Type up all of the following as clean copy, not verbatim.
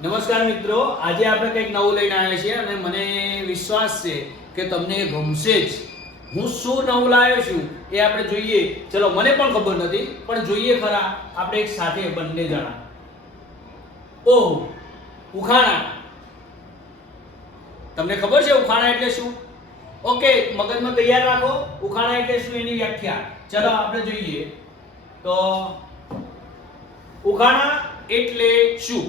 નમસ્કાર મિત્રો, આજે આપણે કંઈક નવું લઈને આવ્યા છીએ અને મને વિશ્વાસ છે કે તમને ગમશે જ. હું શું નવું લાવ્યો છું એ આપણે જોઈએ. ચલો, મને પણ ખબર નથી પણ જોઈએ ખરા આપણે એક સાથે બંને જણા. ઓહ, ઉખાણા. તમને ખબર છે ઉખાણા એટલે શું? ઓકે, મગજમાં તૈયાર રાખો. ઉખાણા એટલે શું એની વ્યાખ્યા. ચલો આપણે જોઈએ. તો ઉખાણા એટલે શું?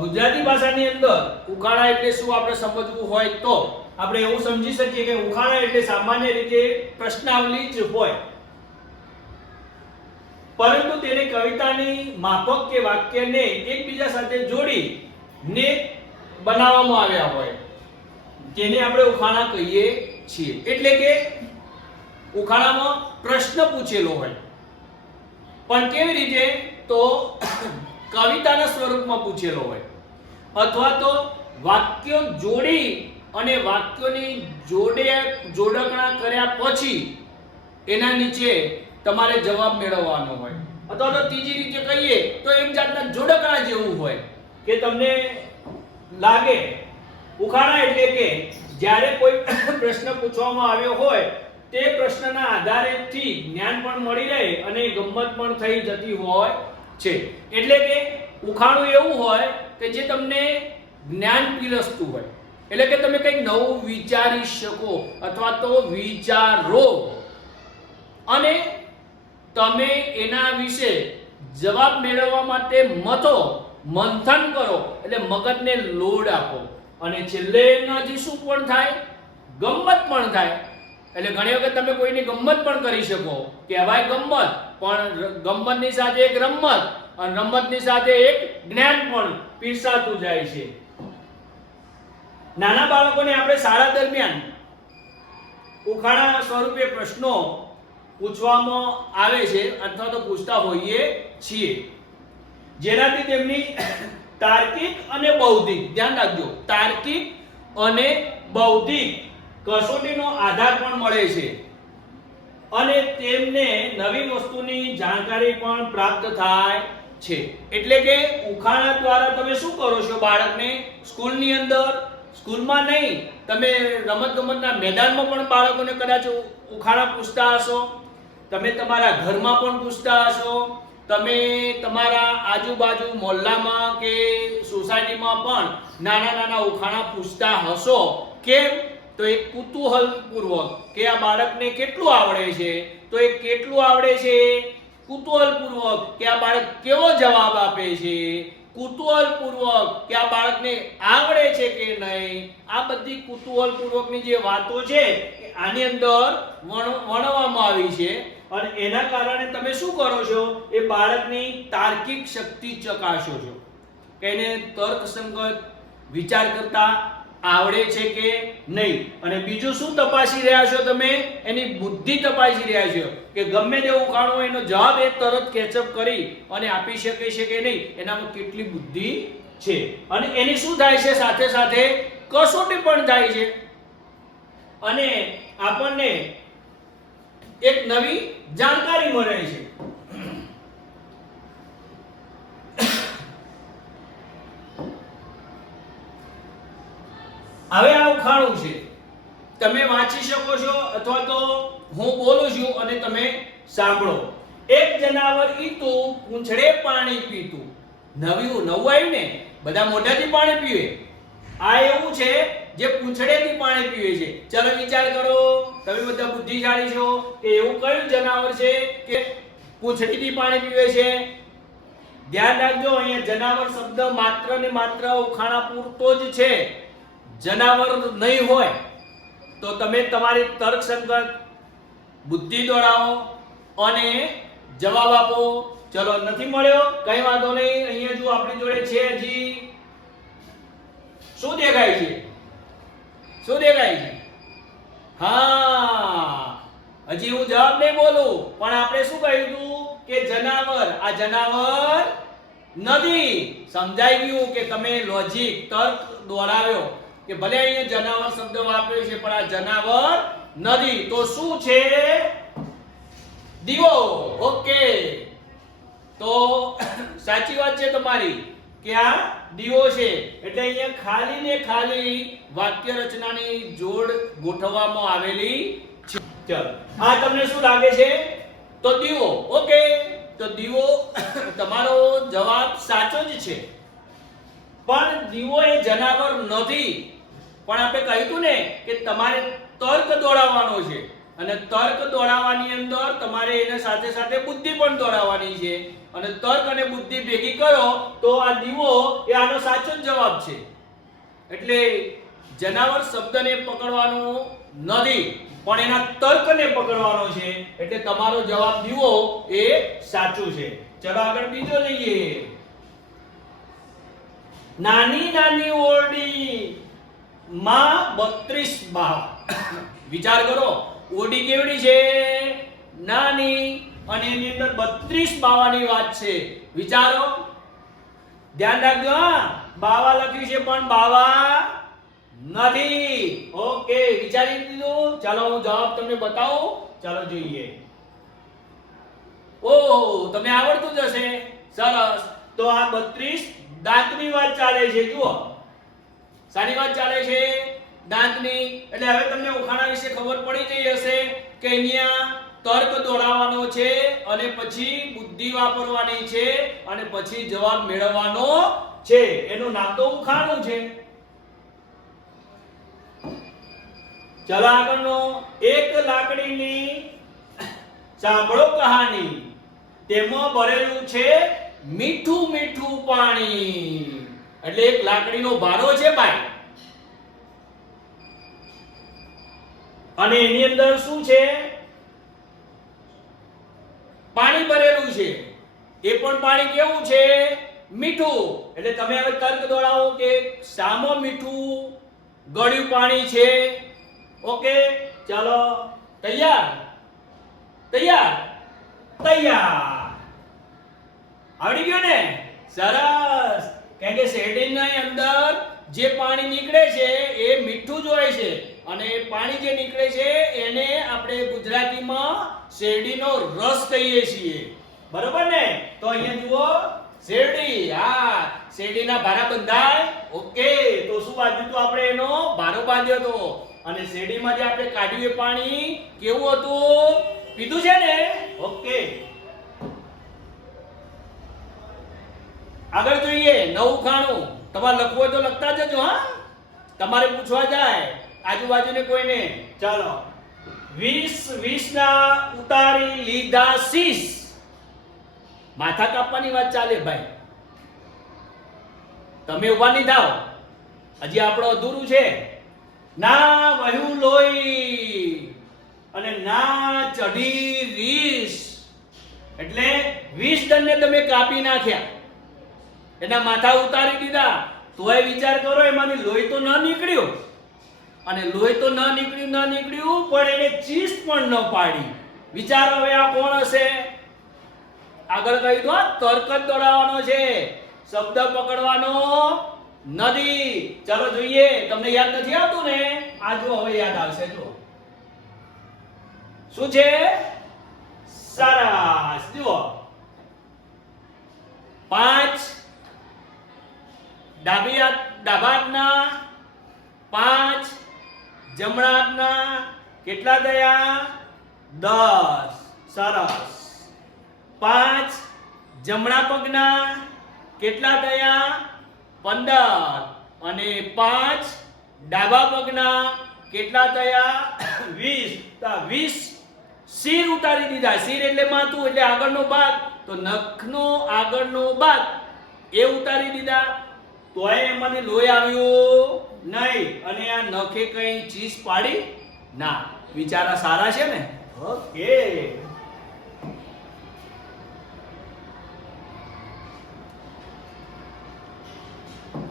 ગુજરાતી ભાષાની અંદર ઉખાણા એટલે શું આપણે સમજવું હોય તો આપણે એવું સમજી શકીએ કે ઉખાણા એટલે સામાન્ય રીતે પ્રશ્નાવલી જ હોય, પરંતુ તેને કવિતાની માફક કે વાક્યને એકબીજા સાથે જોડીને બનાવવામાં આવ્યા હોય, તેને આપણે ઉખાણા કહીએ છીએ. એટલે કે ઉખાણામાં પ્રશ્ન પૂછેલો હોય, પણ કેવી રીતે? તો કવિતાના સ્વરૂપમાં પૂછેલો હોય, અથવા તો વાક્યો જોડી અને વાક્યોની જોડકણા કર્યા પછી એના નીચે તમારે જવાબ મેળવવાનો હોય, અથવા તો ત્રીજી રીતે કહીએ તો એક જાતના જોડકણા જેવું હોય કે તમને લાગે. ઉખાણા એટલે કે જ્યારે કોઈ પ્રશ્ન પૂછવામાં આવ્યો હોય તે પ્રશ્નના આધારેથી જ્ઞાન પણ મળી રહે અને ગમ્મત પણ થઈ જતી હોય છે. એટલે કે ઉખાણું એવું હોય કે જે તમને જ્ઞાન પીરસતું હોય, એટલે કે તમે કંઈક નવું વિચારી શકો અથવા તો વિચારો અને તમે એના વિશે જવાબ મેળવવા માટે મંથન કરો, એટલે મગજને લોડ આપો અને છેલ્લે એનાથી શું પણ થાય? ગમ્મત પણ થાય. એટલે ઘણી વખત તમે કોઈની ગમ્મત પણ કરી શકો, કહેવાય ગમ્મત, પણ ગમ્મતની સાથે એક રમત અને રમતની સાથે એક જ્ઞાન પણ પીરસાતું જાય છે. નાના બાળકોને આપણે શાળા દરમિયાન ઉખાણા સ્વરૂપે પ્રશ્નો પૂછવામાં આવે છે અથવા તો પૂછતા હોઈએ છીએ, જેનાથી તેમની તાર્કિક અને બૌદ્ધિક, ધ્યાન રાખજો, તાર્કિક અને બૌદ્ધિક કસોટીનો આધાર પણ મળે છે અને તેમને નવી વસ્તુની જાણકારી પણ પ્રાપ્ત થાય છે. એટલે કે ઉખાણા દ્વારા તમે શું કરો છો? બાળકને સ્કૂલની અંદર, સ્કૂલમાં નહીં, તમે રમતગમતના મેદાનમાં પણ બાળકોને કદાચ ઉખાણા પૂછતા હશો, તમે તમારા ઘરમાં પણ પૂછતા હશો, તમે તમારા આજુબાજુ મોહલ્લામાં કે સોસાયટીમાં પણ નાના નાના ઉખાણા પૂછતા હશો. કેમ? તો એક કુતૂહલપૂર્વક કે આ બાળકને કેટલું આવડે છે, તો એ કેટલું આવડે છે, કુતૂહલપૂર્વક કે આ બાળક કેવો જવાબ આપે છે, કુતૂહલપૂર્વક કે આ બાળકને આવડે છે કે નહીં. આ બધી કુતૂહલપૂર્વકની જે વાતો છે આની અંદર વર્ણવવામાં આવી છે અને એના કારણે તમે શું કરો છો? એ બાળકની તાર્કિક શક્તિ ચકાસો છો કે એને તર્કસંગત વિચાર કરતા આવડે છે કે નહીં. અને બીજું શું તપાસી રહ્યા છો? તમે એની બુદ્ધિ તપાસી રહ્યા છો કે ગમે તે ઉખાણો એનો જવાબ એ તરત કેચઅપ કરી અને આપી શકે છે કે નહીં, એનામાં કેટલી બુદ્ધિ છે. અને એની શું થાય છે? સાથે સાથે કસોટી પણ થાય છે અને આપણને એક નવી જાણકારી મળે છે. હવે આ ઉખાણું છે, તમે વાંચી શકો છો અથવા તો હું બોલું છું અને તમે સાંભળો. એક જનાવર ઈતું પૂંછડે પાણી પીતું. નવું આવ્યું ને, બધા મોઢાથી પાણી પીવે, આ એવું છે જે પૂંછડેથી પાણી પીવે છે. ચલો વિચાર કરો, તમે બધા બુદ્ધિશાળી છો કે એવું કયું જનાવર છે કે પૂંછડીથી પાણી પીવે છે? ધ્યાન રાખજો, અહીંયા જનાવર શબ્દ માત્ર ને માત્ર ઉખાણા પૂરતો જ છે. જનાવર નહીં હોય તો તમે તમારી તર્કસંગત બુદ્ધિ દોડાવો અને જવાબ આપો. ચલો, નથી મળ્યો, કઈ વાંધો નહીં. અહીંયા જો આપણી જોડે છે હજી શું દેખાય છે? શું દેખાય છે? હા, હજી હું જવાબ નહીં બોલું પણ આપણે શું કહ્યું હતું કે જનાવર. આ જનાવર નથી. સમજાઈ ગયું કે તમે લોજિક, તર્ક દોડાવ્યો કે ભલે અહીંયા જનાવર શબ્દ વાપર્યો છે પણ આ જનાવર નથી. તો શું છે? દીવો. ઓકે, તો સાચી વાત છે તમારી. કે આ દીવો છે. એટલે અહીંયા ખાલી ને ખાલી વાક્ય રચનાની જોડ ગોઠવવામાં આવેલી છે. ચલો આ તમને શું લાગે છે? તો દીવો. ઓકે, તો દીવો તમારો જવાબ સાચો જ છે. પણ દીવો એ જનાવર નથી. પણ આપણે કહ્યું હતું ને કે તમારે તર્ક દોડાવવાનો છે, અને તર્ક દોડાવવાની અંદર તમારે એને સાથે સાથે બુદ્ધિ પણ દોડાવવાની છે, અને તર્ક અને બુદ્ધિ ભેગી કરો તો આ દીવો એ આનો સાચો જ જવાબ છે. એટલે જનાવર શબ્દને પકડવાનો નથી, પણ એના તર્કને પકડવાનો છે. એટલે તમારો જવાબ દીવો એ સાચું છે. ચલો આગળ બીજો લઈએ. નાની નાની ઓરડી માં 32 બાવા. વિચાર કરો, ઓરડી કેવડી છે? નાની, અને એની અંદર 32 બાવાની વાત છે. વિચારો, ધ્યાન રાખજો. બાવા લખ્યું છે પણ બાવા નથી. ઓકે, વિચારી લીધું? ચાલો હું જવાબ તમને બતાવું. ચાલો જોઈએ. ઓહ, તમને આવડતું જ હશે. સરસ. તો આ 32 દાંતની વાત ચાલે છે. જુઓ, સારી વાત ચાલે છે, દાંતની. એટલે હવે તમને ઉખાણા વિશે ખબર પડી ગઈ હશે કે અહીંયા તર્ક દોડાવવાનો છે, અને પછી બુદ્ધિ વાપરવાની છે, અને પછી જવાબ મેળવવાનો છે. એનું નામ તો ઉખાણું છે. ચલો આગળનો. એક લાકડીની સાંભળો કહાની, તેમાં ભરેલું છે મીઠું મીઠું પાણી. એટલે એક લાકડીનો ભારો છે ભાઈ, અને એની અંદર શું છે? પાણી ભરેલું છે. એ પણ પાણી કેવું છે? મીઠું. એટલે તમે હવે તર્ક દોડાવો કે સામો મીઠું ગળ્યું પાણી છે. ઓકે, ચાલો. તૈયાર? તૈયાર? તૈયાર. આવડી ગયો ને? સરસ. કારણ કે શેરડીની અંદર જે પાણી નીકળે છે એ મીઠું જ હોય છે, અને પાણી જે નીકળે છે એને આપણે ગુજરાતીમાં શેરડીનો રસ કહીએ છીએ. બરોબર ને? તો અહીંયા જુઓ, શેરડી. હા, શેરડીના ભારા બંધાય. ઓકે, તો શું બાંધ્યું હતું આપણે? એનો ભારો બાંધ્યો હતો. અને શેરડીમાં જે આપણે કાઢ્યું એ પાણી કેવું હતું? પીધું છે ને? ઓકે, આગળ જોઈએ. નવું ખાણું. તમારે લખવું હોય તો લખતા જજો. હા, તમારે પૂછવા જાય આજુબાજુને કોઈને. ચાલો. 20 ના ઉતારી લીધા શીશ. માથા કાપવાની વાત ચાલે ભાઈ. તમે ઉભા નહીં થાવ, હજી આપણો અધૂરું છે. ના વહ્યું લોહી, અને ના ચઢી રીસ. એટલે 20 દંડને તમે કાપી નાખ્યા, એના માથા ઉતારી દીધા. તોય વિચાર કરો, એમાંથી લોહી તો ન નીકળ્યું. અને લોહી તો ન નીકળ્યું, પણ એને ચીસ પણ ન પાડી. વિચારો હવે આ કોણ હશે? આગળ કહ્યું તો તર્ક જ દોડાવવાનો છે, શબ્દ પકડવાનો નથી. ચાલો જોઈએ. તમને યાદ નથી આવતું ને? આ જો હવે યાદ આવશે. જો શું છે? સરસ. જુઓ, 5 ડાબા હાથના, 5 જમણા હાથના. કેટલા થયા? 10. સરસ. 5 જમણા પગના. કેટલા થયા? 15. અને 5 ડાબા પગના. કેટલા થયા? 20. તો 20 શિર ઉતારી દીધા. શિર એટલે માથું, એટલે આગળનો ભાગ. તો નખનો આગળનો ભાગ એ ઉતારી દીધા. તોય એમાંથી લોહી આવ્યું નહીં, અને આ નખે કઈ ચીસ પાડી ના. વિચારા સારા છે ને? ઓકે,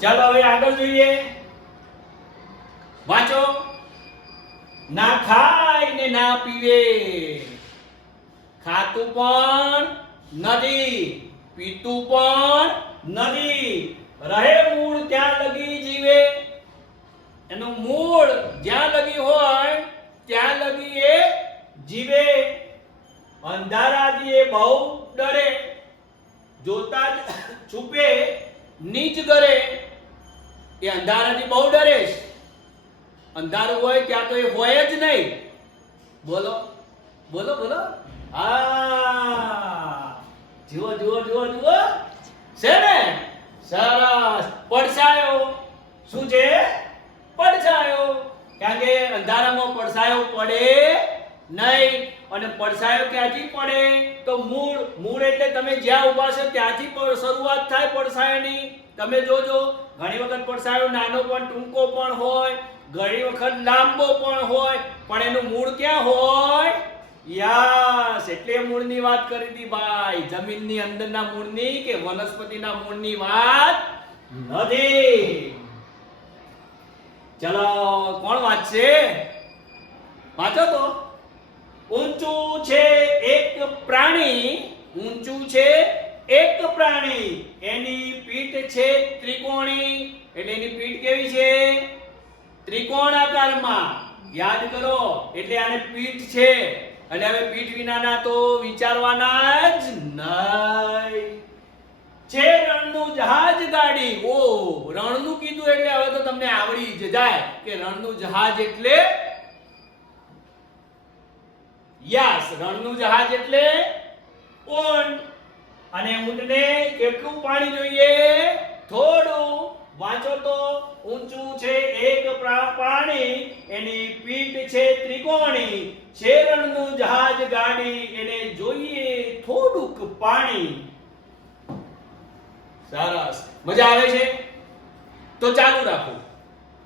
ચાલો હવે આગળ જોઈએ. વાંચો. ના ખાય ને ના પીવે, ખાતું પણ નથી, પીતું પણ નથી, રહે મૂળ ત્યાં લગી જીવે. એનું મૂળ જ્યાં લગી હોય ત્યાં લગી એ જીવે. અંધારાથી એ બહુ ડરે, જોતા જ છુપે નીચ કરે એ અંધારાથી બહુ ડરે છે. અંધારું હોય ત્યાં તો એ હોય જ નહીં. બોલો બોલો બોલો. જુઓ જુઓ જુઓ જુઓ છે ને. સરસ. પડછાયો શું છે? પડછાયો. કારણ કે અંધારામાં પડછાયો પડે નહીં. અને પડછાયો ક્યાંથી પડે? તો મૂળ એટલે તમે જ્યાં ઊભા છો ત્યાંથી શરૂઆત થાય પડછાયાની. તમે જોજો ઘણી વખત પડછાયો નાનો પણ ટૂંકો પણ હોય, ઘણી વખત લાંબો પણ હોય, પણ એનું મૂળ ક્યાં હોય? યસ. એટલે મૂળની વાત કરી હતી ભાઈ. જમીનની અંદરના મૂળની કે વનસ્પતિના મૂળની વાત નથી. ચલો કોણ વાંચશે? વાંચો તો. ઊંચું છે એક પ્રાણી, ઊંચું છે એક પ્રાણી, એની પીઠ છે ત્રિકોણી. એટલે એની પીઠ કેવી છે? ત્રિકોણ આકારમાં. યાદ કરો. એટલે આને પીઠ છે. અને હવે પીઠ વિનાના તો વિચારવાના જ નહીં. છે રણનું જહાજ ગાડી. ઓ રણનું કીધું એટલે હવે તો તમને આવડી જ જાય કે રણનું જહાજ એટલે યસ. રણનું જહાજ એટલે ઊંટ. અને ઊંટને કેટલું પાણી જોઈએ? થોડું. વાંચો તો. ઊંચું છે એક પ્રાણી, એની પીઠ છે ત્રિકોણી, છે રણનું જહાજ ગાડી, એને જોઈએ થોડુંક પાણી. સરસ. મજા આવે છે? તો ચાલુ રાખો.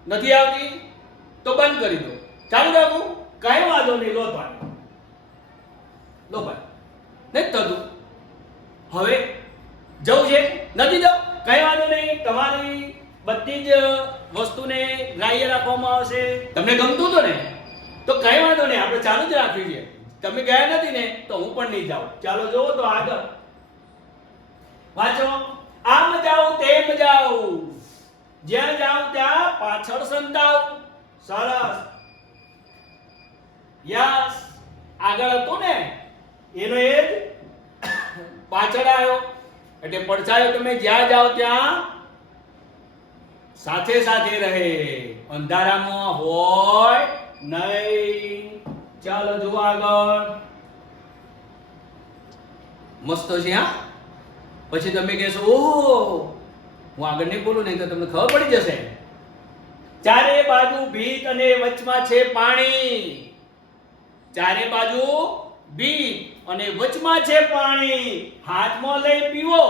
નથી આવતી તો બંધ કરી દો. ચાલુ રાખો. કઈ વાંધો નહીં. લો પાણી. લો પાણી. નથી થતું. હવે જવું છે? નથી જવું? કઈ વાંધો નહીં. તમારી બધી જ વસ્તુને ગ્રાહ્ય રાખવામાં આવશે. તમને ગમતું તો ને? તો કઈ વાંધો નહીં. આપણે ચાલુ જ રાખવી છે. તમે ગયા નથી ને તો હું પણ નહીં જાઉં. ચાલો જોવો તો આગળ વાંચો. આમ જાઓ તેમ જાઓ, જ્યાં જાઓ ત્યાં પાછળ સંતાવ. સરસ. યસ. આગળ હતું ને એનો એ જ પાછળ આવ્યો. એટલે પડછાયો તમે જ્યાં જાઓ ત્યાં સાથે સાથે રહે, અંધારામાં હોય નહીં. ચાલો જુઓ આગળ. મસ્ત છે હા. પછી તમે કહેશો ઓહો હું આગળ નહીં બોલું નહીં તો તમને ખબર પડી જશે. ચારે બાજુ ભીત અને વચમાં છે પાણી. ચારે બાજુ ભીત અને વચમાં છે પાણી. હાથમાં લઈ પીવો.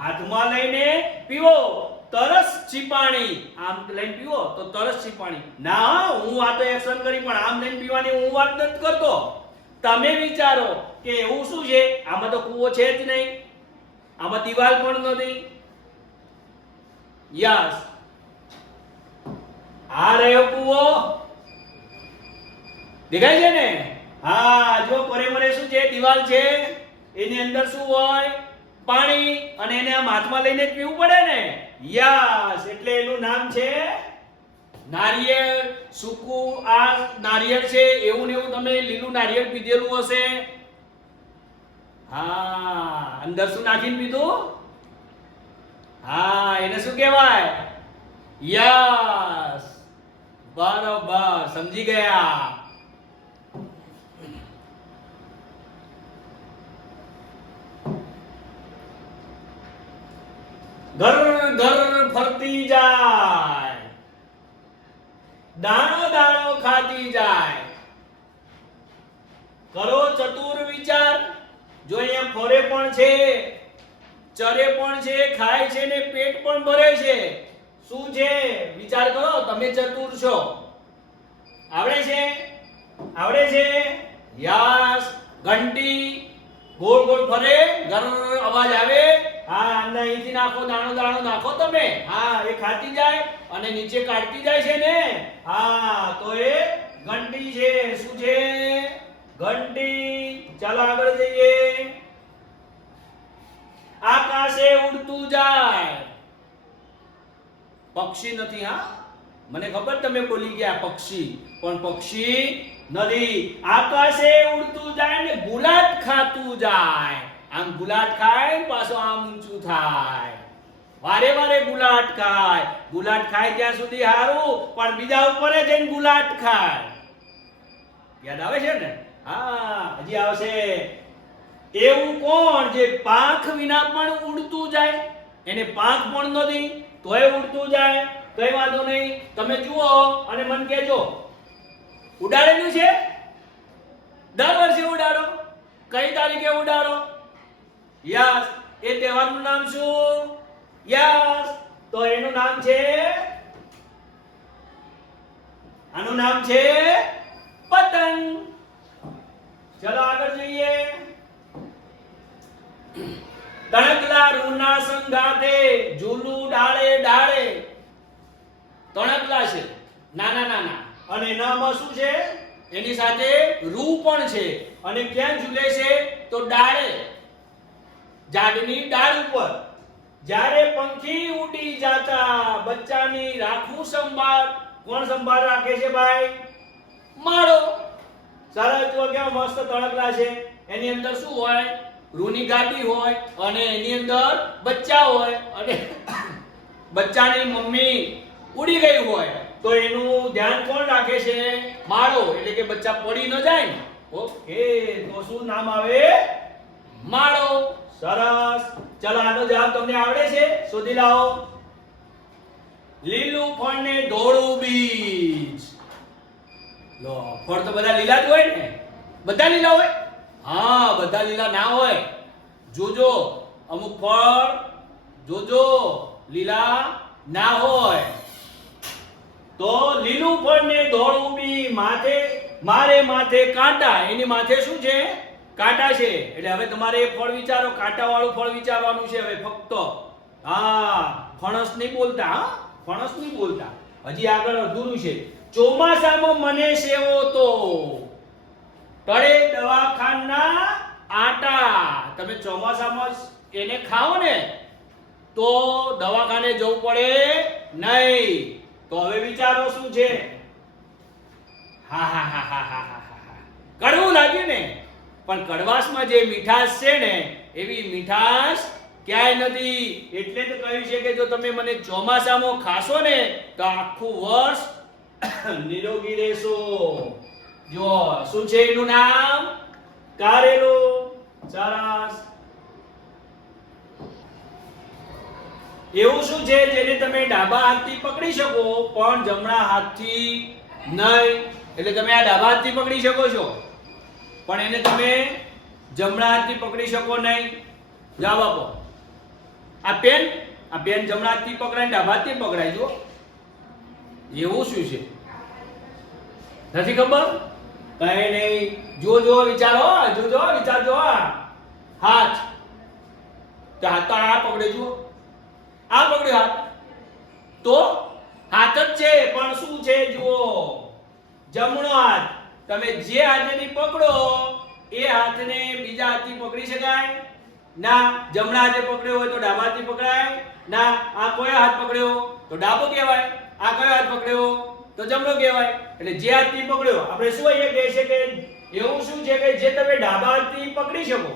હાથમાં લઈને પીવો. તરસ છીપાણી. આમ લઈને પીવો તો તરસ છીપાણી. ના હું આ તો એક્શન કરી પણ આમ લઈને પીવાની હું વાત નથી કરતો. તમે વિચારો કે એવું શું છે? આમાં તો કૂવો છે જ નહીં, આમાં દિવાલ પણ નથી. યસ. આ રહ્યો કૂવો. દેખાય છે ને? હા જો કોરે મરે શું છે? દિવાલ છે. એની અંદર શું હોય? પાણી. અને એને આમ હાથમાં લઈને જ પીવું પડે ને. યસ. એટલે એનું નામ છે નારિયેળ. સૂકું આ નારિયેળ છે. એવું ને એવું તમે લીલું નારિયેળ પીધેલું હશે. હા અંદર શું નાખીને પીધું? હા એને શું કહેવાય? યસ. બરોબર સમજી ગયા. ઘર ઘર ફરતી જાય, દાણો દાણો ખાતી જાય. કરો ચતુર વિચાર. જો અહીંયા ફરે પણ છે, ચરે પણ છે, ખાય છે ને પેટ પણ ભરે છે. શું છે? વિચાર કરો. તમે ચતુર છો. આવડે છે? આવડે છે? યસ. ઘંટી ગોળ ગોળ ફરે, ઘર અવાજ આવે. હા અંદર અહીંથી નાખો, દાણો દાણો નાખો તમે. હા એ ખાતી જાય અને નીચે કાઢતી જાય છે ને. હા તો એ ઘંટી છે. શું છે? ઘંટી. ચાલો આગળ જઈએ. આકાશે ઉડતું જાય. પક્ષી નથી હા. મને ખબર તમે બોલી ગયા પક્ષી, પણ પક્ષી નથી. આકાશે ઉડતું જાય ને ગુલાટ ખાતું જાય. આમ ગુલાટ ખાય પાછો આમ ઊંચું થાય. વારે વારે ગુલાટ ખાય. ગુલાટ ખાય ત્યાં સુધી હારું, પણ બીજા ઉપર જઈને ગુલાટ ખાય. યાદ આવે છે ને? હા, હજી આવશે. એવું કોણ જે પાંખ વિના પણ ઉડતું જાય? એને પાંખ પણ નથી તોય ઉડતું જાય. કઈ વાંધો નહીં, તમે જુઓ અને મને કહેજો. ઉડાડેલું છે? દર વર્ષે ઉડાડો. કઈ તારીખે ઉડાડો? યસ. એ તહેવારનું નામ શું? યસ. તો એનું નામ છે, આનું નામ છે પતંગ. ચલો આગળ જોઈએ. તણકલા રૂના સંગાતે ઝૂલું ડાળે ડાળે. તણકલા છે નાના નાના, અને એનામાં શું છે? એની સાથે રૂ પણ છે. અને ક્યાં ઝૂલે છે? તો ડાળે, ઝાડની ડાળ ઉપર. જ્યારે પંખી ઉડી જાતા બચ્ચાની રાખું સંભાળ. કોણ સંભાળ રાખે છે ભાઈ? માળો. સારા જો કેવા મસ્ત તણકલા છે. એની અંદર શું હોય? રૂની ગાડી હોય, અને એની અંદર બચ્ચા હોય, અને બચ્ચાની મમ્મી ઉડી ગઈ હોય તો એનું ધ્યાન કોણ રાખે છે? માળો. એટલે કે બચ્ચા પડી ન જાય ને. ઓકે, તો શું નામ આવે? માળો. સરસ. ચલો આનો જવાબ તમને આવડે છે? શોધી લાવો. લીલું ફળ ને ધોળું બીજ. લો, ફળ તો બધા લીલા જ હોય ને? બધા લીલા હોય? હા, બધા લીલા ના હોય. જોજો, અમુક ફળ જોજો લીલા ના હોય. તો લીલું ફળ ને ધોળું બી, માથે મારે માથે કાંટા. એની માથે શું છે? કાંટા છે. એટલે હવે તમારે એ ફળ વિચારો, કાંટા વાળું ફળ વિચારવાનું છે હવે ફક્ત. હા, ફણસ નહીં બોલતા. હા, ફણસ નહીં બોલતા. હજી આગળ અધૂરું છે. ચોમાસામાં મને સેવો તો તળે દવાખાના આટા. તમે ચોમાસામાં એને ખાઓ ને તો દવાખાને જવું પડે નહીં. તો હવે વિચારો શું છે? હા હા હા હા હા હા. કડવું લાગ્યું ને? પણ કડવાશમાં જે મીઠાશ છે ને, એવી મીઠાશ ક્યાંય નથી. એટલે તો કહ્યું છે કે જો તમે મને ચોમાસામાં ખાશો ને તો આખું વર્ષ નિરોગી રહેશો. જો શું છે એનું નામ? કારેલો. સરસ. એવું શું છે જેને તમે ડાબા હાથથી પકડી શકો પણ જમણા હાથથી નહીં? એટલે તમે આ ડાબા હાથથી પકડી શકો છો પણ એને તમે જમણા હાથથી પકડી શકો નહીં. જવાબ આપો. આ પેન જમણા હાથથી પકડાય, ડાબા હાથથી પકડાય. જો એવું શું છે? નથી ખબર? કઈ નહીં. જો વિચારો, જો વિચારજો. હાથ, તો હાથ તો આ પકડે. જુઓ, આ પકડ્યો હાથ, તો હાથ જ છે પણ શું છે? જુઓ, જમણો હાથ. તમે જે હાથેથી પકડો એ હાથને બીજા હાથથી પકડી શકાય ના. જમણા હાથે પકડ્યો હોય તો ડાબા હાથથી પકડાય ના. આ કયો હાથ પકડ્યો તો ડાબો કહેવાય, આ કયો હાથ પકડ્યો તો જમણો કહેવાય. એટલે જે હાથથી પકડ્યો, આપણે શું અહીંયા કહે છે કે એવું શું છે કે જે તમે ડાબા હાથથી પકડી શકો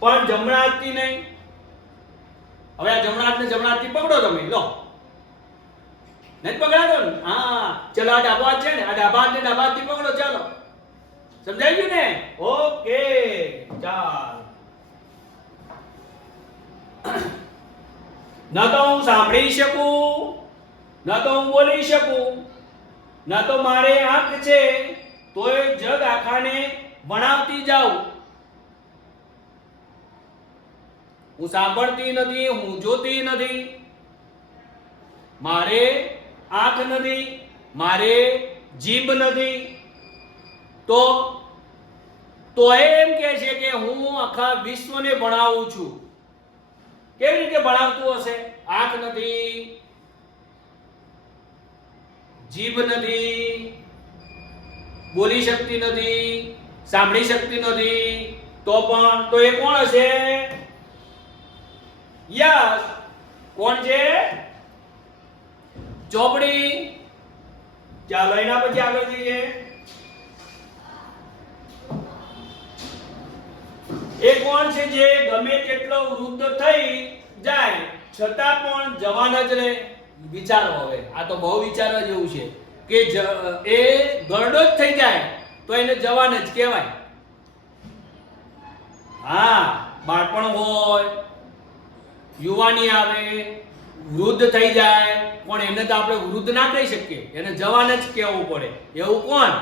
પણ જમણા હાથથી નહીં. હવે આ જમણા હાથથી પકડો તમે. લો, નથી પકડાતો ને? હા, ચલો આ ડાબો હાથ છે ને, આ ડાબા હાથથી પકડો. ચાલો, સમજાઈ ગયું ને? ઓકે, ચાલ. ન તો હું સાંભળી શકું, ન તો હું બોલી શકું, ન તો મારે આંખ છે તોય જગ આખાને ભણાવતી જાઉં. હું સાંભળતી નથી, હું જોતી નથી, મારે આંખ નથી, મારે જીભ નથી, તો એમ કહે છે કે હું આખા વિશ્વને ભણાવું છું. કેવી રીતે ભણાવતું હશે? આંખ નથી, જીભ નથી, બોલી શકતી નથી, સાંભળી શકતી નથી, તો એ કોણ હશે? યસ, કોણ છે? ચોપડી. ચાલો એના પછી આગળ જઈએ. એ કોણ છે જે ગમે તેટલો વૃદ્ધ થઈ જાય છતાં પણ જવાન જ રહે? વિચારો હવે, આ તો બહુ વિચારવા જેવું છે કે એ ગરડો જ થઈ જાય તો એને જવાન જ કહેવાય. હા, બાળપણ હોય, યુવાની આવે, વૃદ્ધ થઈ જાય, પણ એને તો આપણે વૃદ્ધ ના કહી શકીએ, એને જવાન જ કહેવું પડે. એવું કોણ?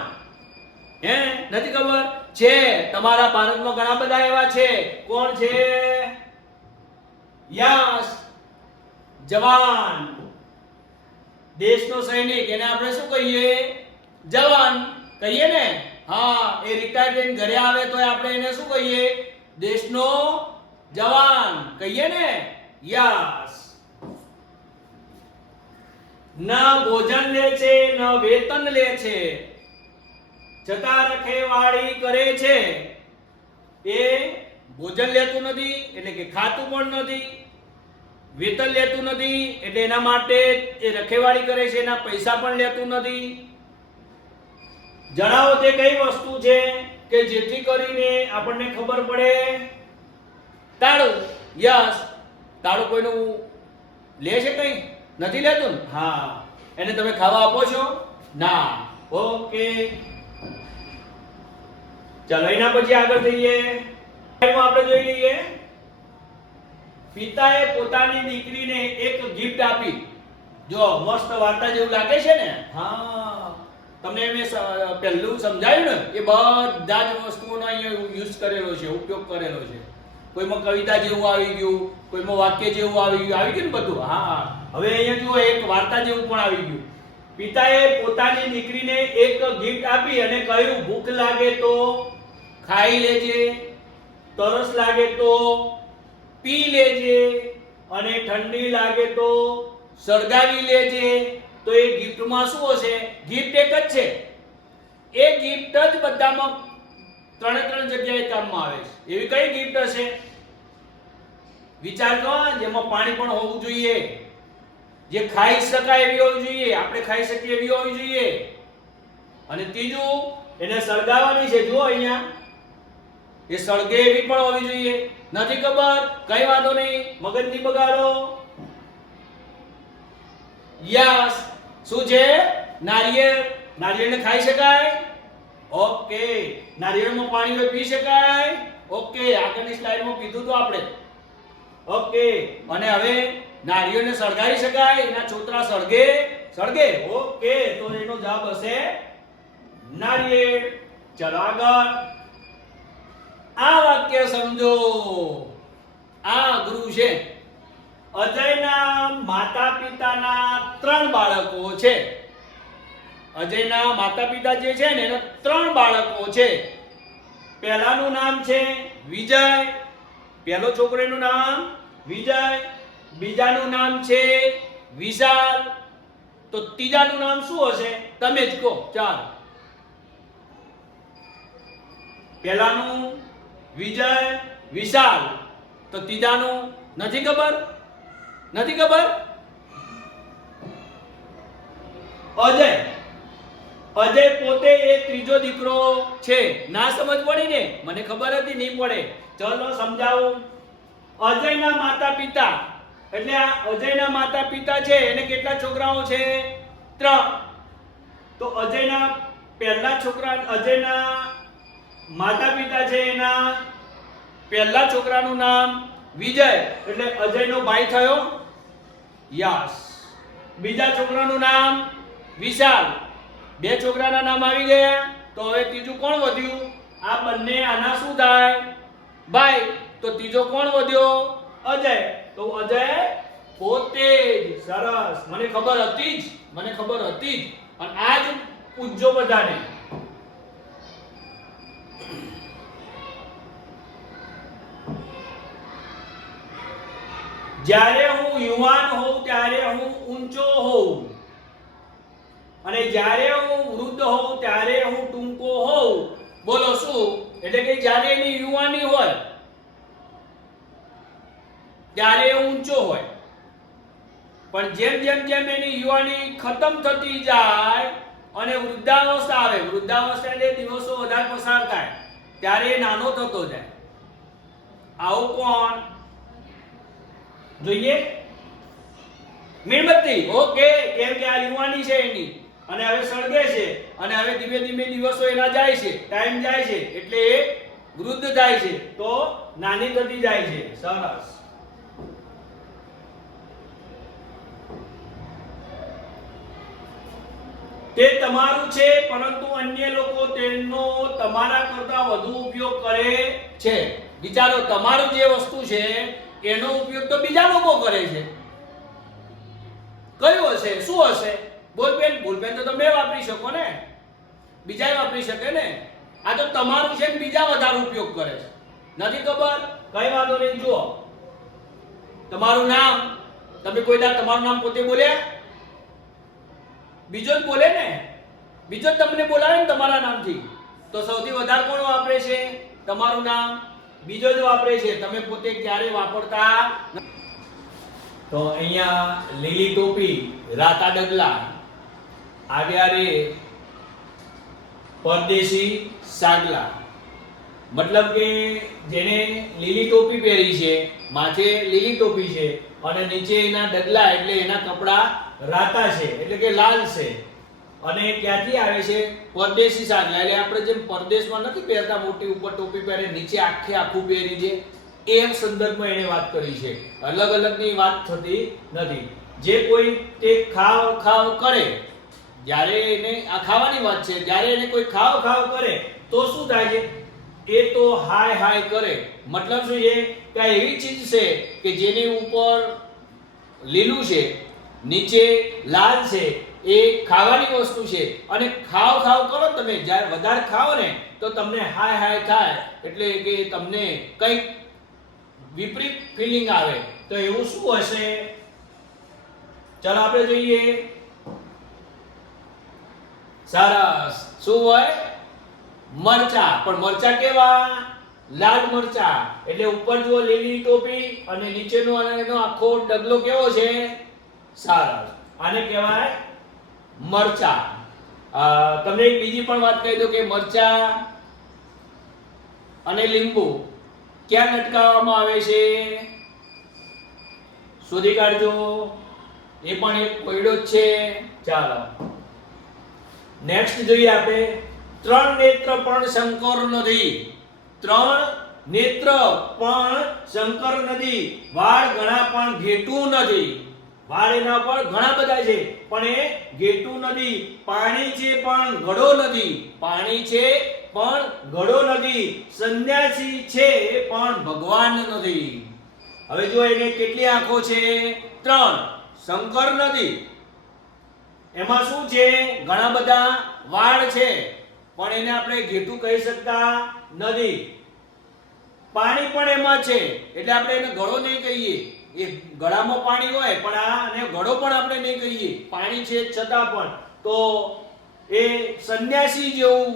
હે, નથી ખબર? છે તમારા ભારતમાં ઘણા બધા એવા છે. કોણ છે? યસ, જવાન. દેશનો સૈનિક, એને આપણે શું કહીએ? જવાન કહીએ ને. હા, એ રિટાયર થઈને ઘરે આવે તો આપણે એને શું કહીએ? દેશનો જવાન કહીએ ને. યસ. ન ભોજન લે છે, ન વેતન લે છે, છતાં રખેવાળી કરે છે. એ ભોજન લેતું નથી એટલે કે ખાતું પણ નથી, વેતન લેતું નથી એટલે એના માટે એ રખેવાળી કરે છે, એના પૈસા પણ લેતું નથી. જણાવો તે કઈ વસ્તુ છે કે જેથી કરીને આપણને ખબર પડે? તાળું. યસ, તાળું કોઈનું લે છે? કઈ નથી લેતું. હા, એને તમે ખાવા આપો છો? ના. ઓકે, ચાલો એના પછી આગળ જઈએ. આપણે જોઈ લઈએ. પિતાએ પોતાની દીકરીને એક ગિફ્ટ આપી. જો મસ્ત વાર્તા જેવું લાગે છે ને? હા, તમને મેં પહેલું સમજાયું ને એ બધા જ વસ્તુઓનો અહીંયા યુઝ કરેલો છે, ઉપયોગ કરેલો છે. કોઈમાં કવિતા જેવું આવી ગયું, કોઈમાં વાક્ય જેવું આવી ગયું ને બધું. હા, હવે અહીંયા જુઓ એક વાર્તા જેવું પણ આવી ગયું. પિતાએ પોતાની દીકરીને એક ગિફ્ટ આપી અને કહ્યું, ભૂખ લાગે તો ખાઈ લેજે, તરસ લાગે તો પી લેજે, અને ઠંડી લાગે તો સળગાવી લેજે. તો એ ગિફ્ટમાં શું હશે? ગિફ્ટ એક જ છે. એ ગિફ્ટ જ બધામાં ત્રણ જગ્યાએ કામમાં આવે છે. એવી કઈ ગિફ્ટ હશે? વિચારજો. જેમાં પાણી પણ હોવું જોઈએ, જે ખાઈ શકાય એવી હોવી જોઈએ, આપણે ખાઈ શકીએ એવી હોવી જોઈએ, અને ત્રીજું એને સળગાવવાની છે. જુઓ અહીંયા, એ સળગે એવી પણ હોવી જોઈએ. નથી ખબર? કઈ વાંધો નહીં, મગજ ની બગાડો. યસ, શું છે? નારિયેળ. નારિયેળને ખાઈ શકાય? ઓકે. નારિયેળમાં પાણી હોય, પી શકાય? ઓકે, આગળની સ્લાઇડમાં કીધું તો આપણે. ઓકે, અને હવે નારિયેળને સળગાવી શકાય? એના છોતરા સળગે? સળગે. ઓકે, તો એનો જવાબ હશે નારિયેળ. ચલો આગળ. આ વાક્ય સમજો. આ અઘરું છે. અજયના માતા પિતાના 3 બાળકો છે. અજયના માતા પિતા જે છે ને એના 3 બાળકો છે. પહેલાનું નામ છે વિજય. પહેલો છોકરાનું નામ વિજય. બીજાનું નામ છે વિશાલ. તો ત્રીજાનું નામ શું હશે? તમે જ કહો. ચાલો. પહેલાનું વિજય, વિશાલ. તો ત્રીજાનું નથી ખબર? નથી ખબર? અજય. અજય પોતે એક ત્રીજો દીકરો છે. ના સમજ પડી ને? મને ખબર હતી નહીં પડે. ચલો સમજાવું. અજયના માતા પિતા, એટલે આ અજયના માતા પિતા છે એને કેટલા છોકરાઓ છે? 3. તો અજયના પહેલા છોકરા, અજયના માતા પિતા છે એના પહેલા છોકરાનું નામ વિજય, એટલે અજયનો ભાઈ થયો. યસ. બીજા છોકરાનું નામ વિશાલ. 2 છોકરાના નામ આવી ગયા. તો હવે ત્રીજું કોણ વધ્યું? આ બંને આના શું થાય? ભાઈ. તો ત્રીજો કોણ વધ્યો? અજય. તો અજય પોતે જ. સરસ, મને ખબર હતી જ, મને ખબર હતી જ. અને આ જ પૂછજો બધાને. જ્યારે હું યુવાન હોઉં ત્યારે હું ઊંચો હોઉં, અને જ્યારે હું વૃદ્ધ હોઉં ત્યારે હું ટૂંકો હોઉં. બોલો શું? એટલે કે જ્યારે એની યુવાની હોય ત્યારે ઊંચો હોય, પણ જેમ જેમ જેમ એની યુવાની ખતમ થતી જાય અને વૃદ્ધાવસ્થા આવે, વૃદ્ધાવસ્થા એટલે દિવસો વધારે પસાર થાય, ત્યારે એ નાનો થતો જાય. આવું કોણ? જોઈએ મીણબત્તી. ઓકે, કેમ કે આ યુવાની છે એની અને હવે સળગે છે અને હવે ધીમે ધીમે દિવસો એના જાય છે, ટાઈમ જાય છે એટલે એ વૃદ્ધ થાય છે, તો નાની થતી જાય છે. સરસ. તે તમારું છે પરંતુ અન્ય લોકો તેનો તમારા કરતા વધુ ઉપયોગ કરે છે. વિચારો, તમારું જે વસ્તુ છે એનો ઉપયોગ તો બીજા લોકો કરે છે. કયું હશે? શું હશે? બોલપેન. બોલપેન તો તમે વાપરી શકો ને, બીજા વાપરી શકે ને. આ તો તમારું છે ને બીજા વધારે ઉપયોગ કરે છે. નથી ખબર? કઈ વાંધો નહીં. જુઓ, તમારું નામ, તમે કોઈ દા તમારું નામ પોતે બોલ્યા? બીજો જ બોલે ને, બીજો જ તમને બોલાવે ને તમારા નામથી. તો સૌથી વધારે કોણ વાપરે છે? તમારું નામ બીજો જ વાપરે છે, તમે પોતે ક્યારે વાપરતા. તો અહીંયા લીલી ટોપી, રાતા ડગલા, આવ્યા રે પરદેશી સાગલા. મતલબ કે જેને લીલી ટોપી પહેરી છે, માથે લીલી ટોપી છે અને નીચે એના ડગલા એટલે એના કપડા રાતા છે એટલે કે લાલ છે. અને ક્યાંથી આવે છે? પરદેશી સાગલા. એટલે આપણે જેમ પરદેશમાં નથી પહેરતા, મોટી ઉપર ટોપી પહેરે, નીચે આખું પહેરી છે, એ સંદર્ભમાં એને વાત કરી છે. અલગ અલગની વાત થતી નથી. જે કોઈ તે ખાવ કરે, જ્યારે એને આ ખાવાની વાત છે, જ્યારે એને કોઈ ખાવ કરે તો શું થાય છે? એ તો હાય કરે. મતલબ શું છે કે આ એવી ચીજ છે કે જેની ઉપર લીલું છે, નીચે લાલ છે, એ ખાવાની વસ્તુ છે અને ખાવ કરો તમે, જ્યારે વધારે ખાઓ ને તો તમને હાય થાય, એટલે કે તમને કંઈક વિપરીત ફીલિંગ આવે. તો એવું શું હશે? ચાલો આપણે જોઈએ. સરસ. શું હોય? મરચા. પણ મરચા કેવા? લાલ મરચા. એટલે ઉપર જુઓ લીલી ટોપી અને નીચેનો એનો આખો ડગલો કેવો છે? સરસ. આને કહેવાય મરચા. તમને એક બીજી પણ વાત કહી દો કે મરચા અને લીંબુ ક્યાં લટકાવવામાં આવે છે? શોધી કાઢજો. એ પણ એક કોયડો જ છે. ચાલો નેક્સ્ટ જોઈએ આપણે. ત્રણ નેત્ર પણ શંકર નથી. ત્રણ નેત્ર પણ શંકર નથી. વાળ ઘણા પણ ઘેટું નથી. વાળ એના પર ઘણા બધા છે પણ એ ઘેટું નથી. પાણી છે પણ ઘડો નથી. પાણી છે પણ ઘડો નથી. સંન્યાસી છે પણ ભગવાન નથી. હવે જો એને કેટલી આંખો છે? ત્રણ. શંકર નથી. એમાં શું છે? ઘણા બધા વાળ છે પણ એને આપણે ઘેટું કહી શકતા નથી. પાણી પણ એમાં છે એટલે આપણે એને ઘડો નહીં કહીએ. એ ગળામાં પાણી હોય પણ આને ઘડો પણ આપણે નહીં કહીએ. પાણી છે છતાં પણ. તો એ સંન્યાસી જેવું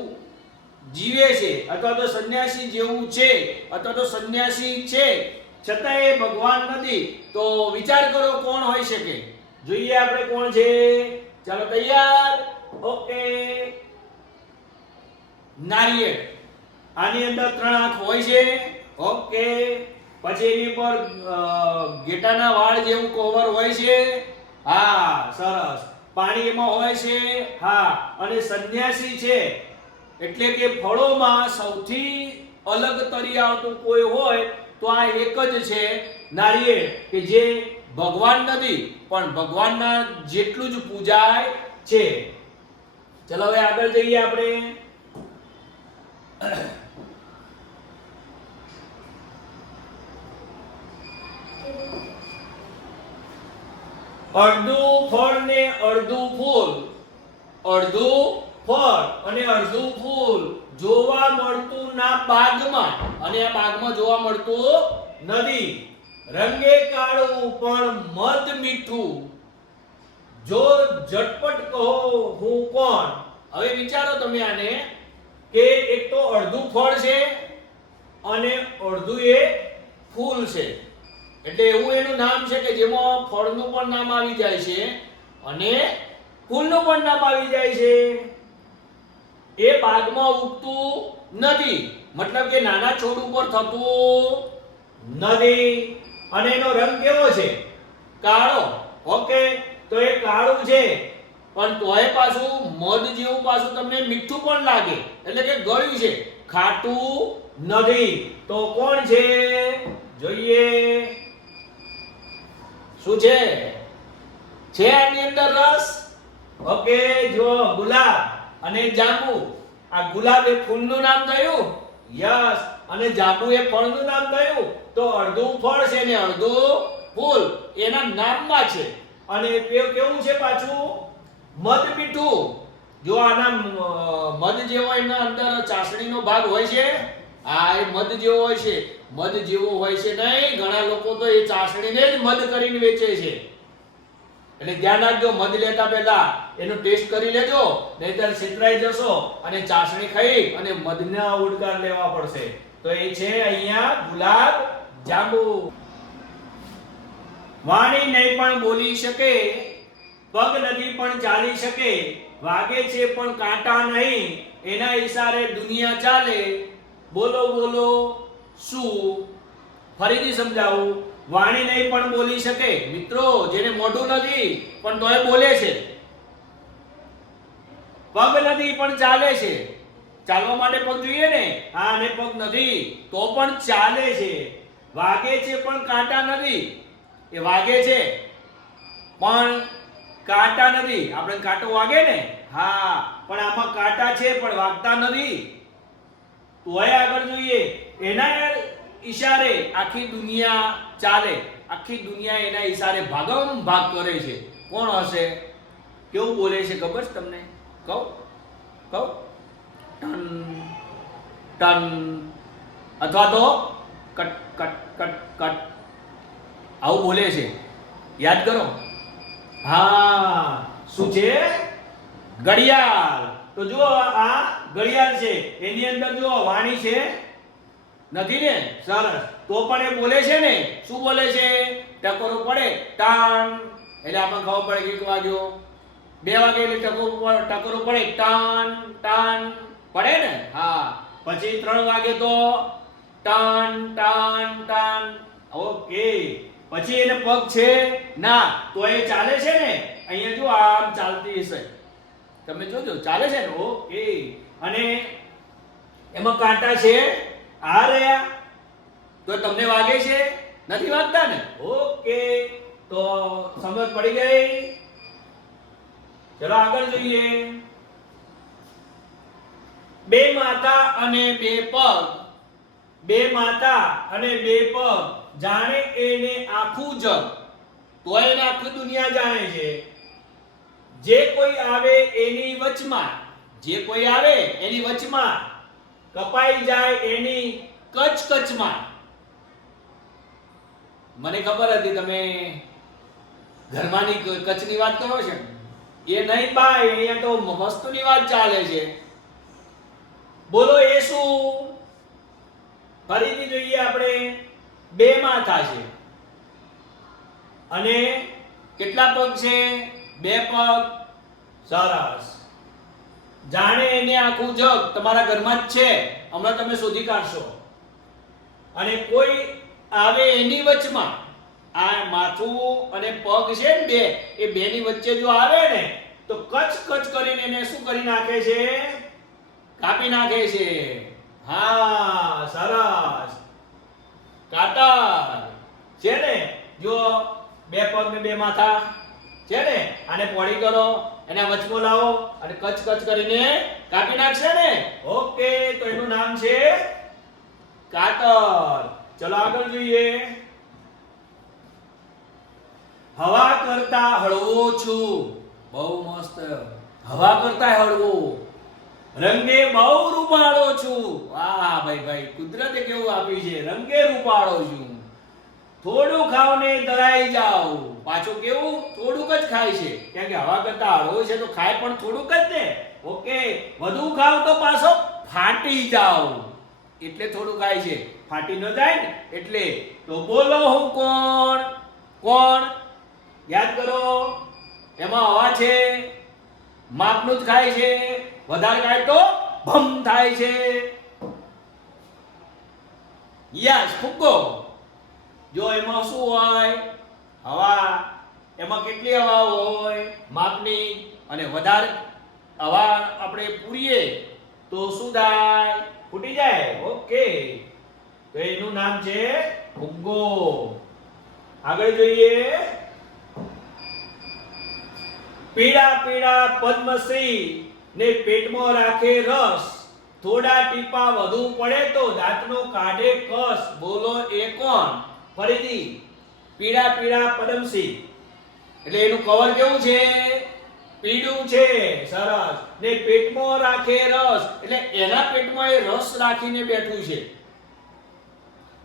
જીવે છે અથવા તો સંન્યાસી જેવું છે અથવા તો સંન્યાસી છે છતાં એ ભગવાન નથી. તો વિચાર કરો કોણ હોઈ શકે? જોઈએ આપણે કોણ છે. ચાલો તૈયાર? ઓકે. નારિયેળ. આની અંદર ત્રણ આંખ હોય છે. ઓકે. પછી એની પર ઘેટાના વાળ જેવું કવર હોય છે. હા, સરસ. પાણી એમાં હોય છે. હા. અને સંન્યાસી છે એટલે કે ફળોમાં સૌથી અલગ તરી આવતું કોઈ હોય તો આ એક જ છે, નારિયેળ, કે જે ભગવાન નથી પણ ભગવાનના જેટલું જ પૂજાય છે. ચલો હવે આગળ જઈએ આપણે. અડધું ફળ ને અડધું ફૂલ. અડધું ફળ અને અડધું ફૂલ જોવા મળતું ના બાગમાં, અને આ બાગમાં જોવા મળતું નથી. રંગે કાળું પણ મધ મીઠું. જો ઝટપટ કહો હું કોણ? હવે વિચારો તમે આને કે એક તો અડધું ફળ છે અને અડધું એ ફૂલ છે. એટલે એવું એનું નામ છે કે જેમાં ફળનું પણ નામ આવી જાય છે અને ફૂલનું પણ નામ આવી જાય છે. એ બાગમાં ઉગતું નથી, મતલબ કે નાના છોડ ઉપર થતું નદી. અને એનો રંગ કેવો છે? કાળો. ઓકે, તો એ કાળું છે પણ તોય પાછું મધ જેવું પાછું તમને મીઠું પણ લાગે, એટલે કે ગળ્યું છે, ખાટું નથી. તો કોણ છે? જોઈએ શું છે? છે આની અંદર રસ? ઓકે, જો ગુલાબ અને જાંબુ. આ ગુલાબ એ ફૂલનું નામ થયું, યસ. અને જાંબુ એ ફળનું નામ થયું. તો અડધું ફળ છે ને અડધું ફૂલ એના નામમાં છે. અને કેવું છે પાછું? મધ મીઠું. જો આના મધ જેવો એના અંદર ચાસણીનો ભાગ હોય છે, આ એ મધ જેવો હોય છે. મધ જેવો હોય છે નહીં, ઘણા લોકો તો એ ચાસણીને જ મધ કરીને વેચે છે. એટલે ધ્યાન રાખજો, મધ લેતા પહેલા એનો ટેસ્ટ કરી લેજો, નહીંતર છેતરાઈ જશો અને ચાસણી ખાઈ અને મધના ઉડકાર લેવા પડશે. તો એ છે અહીંયા ગુલાબ જાંબુ. વાણી નહીં પણ બોલી શકે, પગ નથી પણ ચાલી શકે, વાગે છે પણ કાંટા નહીં, એના ઈશારે દુનિયા ચાલે. બોલો બોલો શું? ફરીથી સમજાવું. વાણી નહીં પણ બોલી શકે, મિત્રો જેને મોઢું નથી પણ તોય બોલે છે. પગ નથી પણ ચાલે છે, ચાલવા માટે પગ જોઈએ ને, હા, અને પગ નથી તો પણ ચાલે છે. વાગે છે પણ કાંટા નથી, એ વાગે છે પણ કાંટા નથી. આપણે કાંટો વાગે ને, હા, પણ આમાં કાંટા છે પણ વાગતા નથી. તોય આગળ જોઈએ. એના ઈશારે આખી દુનિયા ચાલે, આખી દુનિયા એના ઈશારે ભાગમ ભાગ કરે છે. કોણ હશે? કેવું બોલે છે ખબર છે તમને? કહું કહું ટન ટન, અથવા તો કટ કટ કટ કટ, આવું બોલે છે. યાદ કરો. હા, શું છે? ઘડિયાળ. તો જો આ ઘડિયાળ છે, એની અંદર જો વાણી છે નથી ને? સરસ. તો પણ એ બોલે છે ને. શું બોલે છે? ટકોરો પડે ટાણ, એટલે આપણને ખબર પડે કે 1 વાગ્યો. 2 વાગે એટલે ટકોરો પડે ટાણ ટાણ પડે ને? હા. પછી 3 વાગે તો ટાણ ટાણ ટાણ. ઓકે. પછી એને પગ છે ના, તો એ ચાલે છે ને. અહીંયા જો આમ ચાલતી હશે, તમે જોજો, ચાલે છે ને. ઓકે. અને એમાં કાંટા છે, આ રહ્યા, તો તમને વાગે છે? નથી વાગતા ને? ઓકે, તો સમજ પડી ગઈ. ચલો આગળ જોઈએ. 2 માથા અને 2 પગ, 2 માથા અને 2 પગ, જાણે એને આખું જગ, તો એને આખી દુનિયા જાણે છે. જે કોઈ આવે એની વચમાં, જે કોઈ આવે એની વચમાં, કપાઈ જાય એની કચ કચમાં. મને ખબર હતી તમે ઘરમાંની કચની વાત કરો છો, એ નહીં ભાઈ, અહીંયા તો વસ્તુની વાત ચાલે છે. બોલો એ શું? ફરીથી જોઈએ આપણે. 2 માથા છે અને કેટલા પગ છે? 2 પગ. સરસ. જાણે એને આખું જગ, તમારા ઘરમાં જ છે, હમણાં તમે શોધી કાઢશો. અને કોઈ આવે એની વચમાં, આ માથું અને પગ છે ને 2, એ 2 ની વચ્ચે જો આવે ને, તો કચ કચ કરીને એને શું કરી નાખે છે? કાપી નાખે છે. હા, સરસ. કાતર છે ને. જો 2 પગ ને 2 માથા છે ને, આને પોળી કરો, એના વચમાં લાવો અને કચ કચ કરીને કાપી નાખશે ને. ઓકે, તો એનું નામ છે કાતર. ચલો આગળ જોઈએ. હવા કરતા હળવો છું, બહુ મસ્ત. હવા કરતા હળવો, રંગે બહુ રૂપાળો છું. વાહ ભાઈ ભાઈ, કુદરતે કેવું આપ્યું છે, રંગે રૂપાળો છું. થોડું ખાવ ને તરાઈ જાવ. પાછું કેવું? થોડુંક જ ખાય છે, કેમ કે હવા કરતા હળવો છે તો ખાય પણ થોડુંક જ ને. ઓકે. વધુ ખાવ તો પાછો ફાટી જાવ, એટલે થોડું ખાય છે, ફાટી ન જાય ને એટલે. તો બોલો હું કોણ? કોણ? યાદ કરો. એમાં હવા છે, માપનું જ ખાય છે, વધારે ખાય તો ભમ થાય છે. યસ, ફુગ્ગો. જો એમાં શું હોય? હવા. એમાં કેટલી હવા હોય? માપની. અને વધારે હવા આપણે પૂરીએ તો શું થાય? ફૂટી જાય. ઓકે, તો એનું નામ છે ફુગ્ગો. આગળ જોઈએ. પીળા પીળા પદ્મશ્રી ને પેટમાં રાખે રસ, થોડા ટીપા વધુ પડે તો દાંતનો કાઢે કસ. બોલો એ કોણ? ફરીથી. પીળા પીળા પદ્મશ્રી એટલે એનું કવર કેવું છે? પીળું છે. સરસ. ને પેટમાં રાખે રસ એટલે એના પેટમાં એ રસ રાખીને બેઠું છે.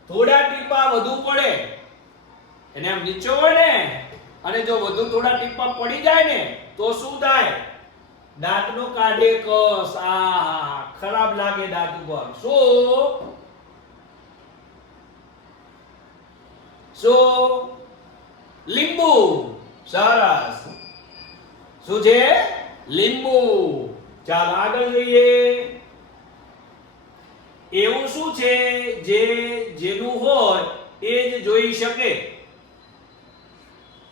થોડા ટીપા વધુ પડે એને આમ નીચો હોય ને, અને જો વધુ થોડા ટીપા પડી જાય ને તો શું થાય? દાંતનો કાઢે કસ. આ ખરાબ લાગે દાંત ઉપર. શું? લીંબુ. સરસ. શું છે? લીંબુ. ચાલો આગળ જોઈએ. એવું શું છે જે જેનું હોય એ જ જોઈ શકે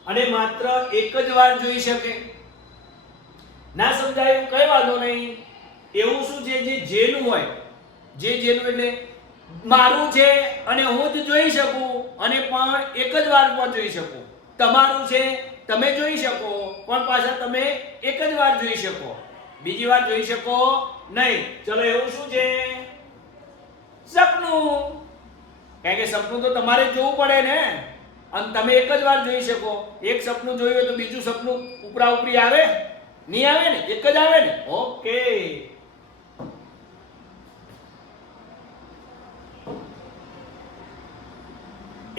અને માત્ર એક જ વાર જોઈ શકે? ના સમજાયું? કઈ વાંધો નહીં. એવું શું છે જે જેનું હોય? જેનું એટલે મારું છે અને હું જ જોઈ શકું અને પણ એક જ વારમાં જોઈ શકું. તમારું છે, તમે જોઈ શકો પણ પાછા તમે એક જ વાર જોઈ શકો, બીજી વાર જોઈ શકો નહીં. ચલો, એવું શું છે? સપનું. કારણ કે સપનું તો તમારે જોવું પડે ને, અને તમે એક જ વાર જોઈ શકો. એક સપનું જોયું હોય તો બીજું સપનું ઉપરા ઉપરી આવે? નહીં આવે ને, એક જ આવે ને. ઓકે.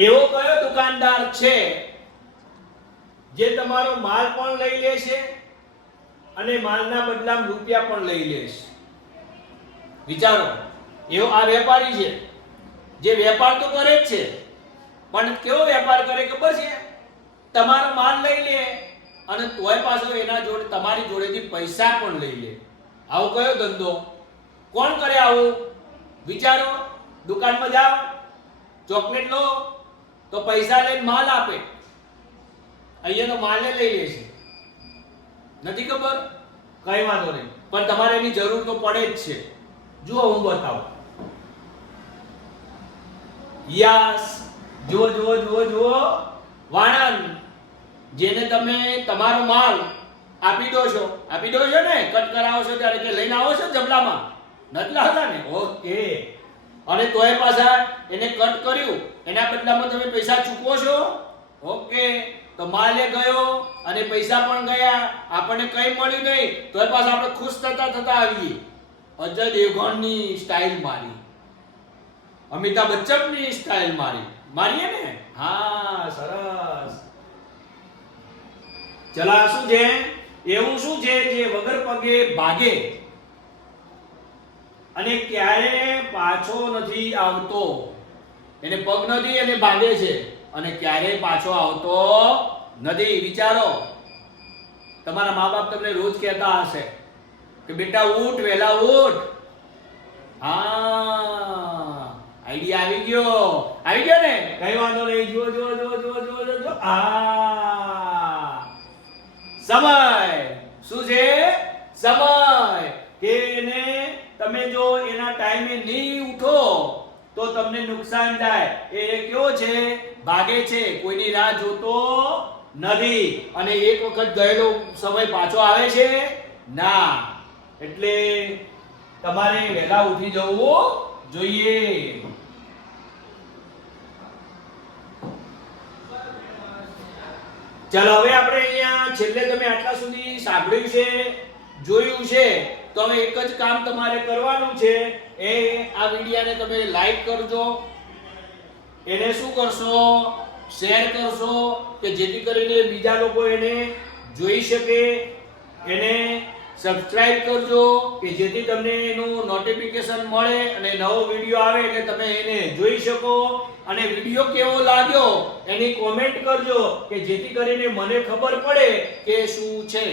એવો કયો દુકાનદાર છે જે તમારો માલ પણ લઈ લે છે અને માલના બદલામાં રૂપિયા પણ લઈ લે છે? વિચારો. એવો આ વેપારી છે જે વેપાર તો કરે જ છે, પણ કેવો વેપાર કરે ખબર છે? તમારો માલ લઈ લે અને તોય પાછો એના જોડે તમારી જોડેથી પૈસા પણ લઈ લે. આવો કયો ધંધો? કોણ કરે આવું? વિચારો. દુકાનમાં જાઓ, ચોકલેટ લો તો પૈસા લઈને માલ આપે. અહીંયા તો માલે લઈ લે છે. નથી ખબર? કઈ વાંધો નહીં, પણ તમારે એની જરૂર તો પડે જ છે. જુઓ, હું બતાવું. યસ, જુઓ જુઓ જુઓ જુઓ. વાણંદ, જેને તમે તમારો માલ આપી દો છો ને, કટ કરાવો છો ત્યારે કે લઈને આવો છો જબલામાં? નથી લાવતા ને? ઓકે. અને તોય પાછા એને કટ કર્યું, એના બદલામાં તમે પૈસા ચૂકવો છો? ઓકે. તો માલે ગયો અને પૈસા પણ ગયા, આપણને કઈ મળ્યું નહીં, તોય પાછા આપણે ખુશ થતા આવીએ. અજય દેવગણની સ્ટાઇલ મારી, અમિતાભ બચ્ચનની સ્ટાઇલ મારીએ ને? હા, સરસ. ચલા, શું છે? એવું શું છે જે વગર પગે ભાગે અને ક્યારે પાછો નથી આવતો? એને પગ નથી અને ભાગે છે અને ક્યારે પાછો આવતો નથી. વિચારો. તમારા મા બાપ તમને રોજ કહેતા હશે કે બેટા ઉઠ, વહેલા ઉઠ. હા, આઈડિયા આવી ગયો ને? કઈ વાંધો નહીં. જુઓ જુઓ જુઓ જુઓ જુઓ જુઓ. સમય. શું છે? સમય. કે એને તમે જો એના ટાઈમે નહીં ઉઠો તો તમને નુકસાન થાય. એ કેવો છે? ભાગે છે, કોઈની રાહ જોતો નથી. અને એક વખત ગયેલો સમય પાછો આવે છે? ના. એટલે તમારે વહેલા ઉઠી જવું જોઈએ. ચાલો, હવે આપણે અહીંયા છેલ્લે તમે આટલા સુધી સાંભળ્યું છે, જોયું છે, તો હવે એક જ કામ તમારે કરવાનું છે. એ આ વિડિયોને તમે લાઈક કરજો, એને શું કરશો? શેર કરશો, કે જેથી કરીને બીજા લોકો એને જોઈ શકે. એને સબસ્ક્રાઇબ કરજો કે જેથી તમને એનું નોટિફિકેશન મળે અને નવો વિડિયો આવે એટલે તમે એને જોઈ શકો. અને વિડિયો કેવો લાગ્યો એની કોમેન્ટ કરજો કે જેથી કરીને મને ખબર પડે કે શું છે.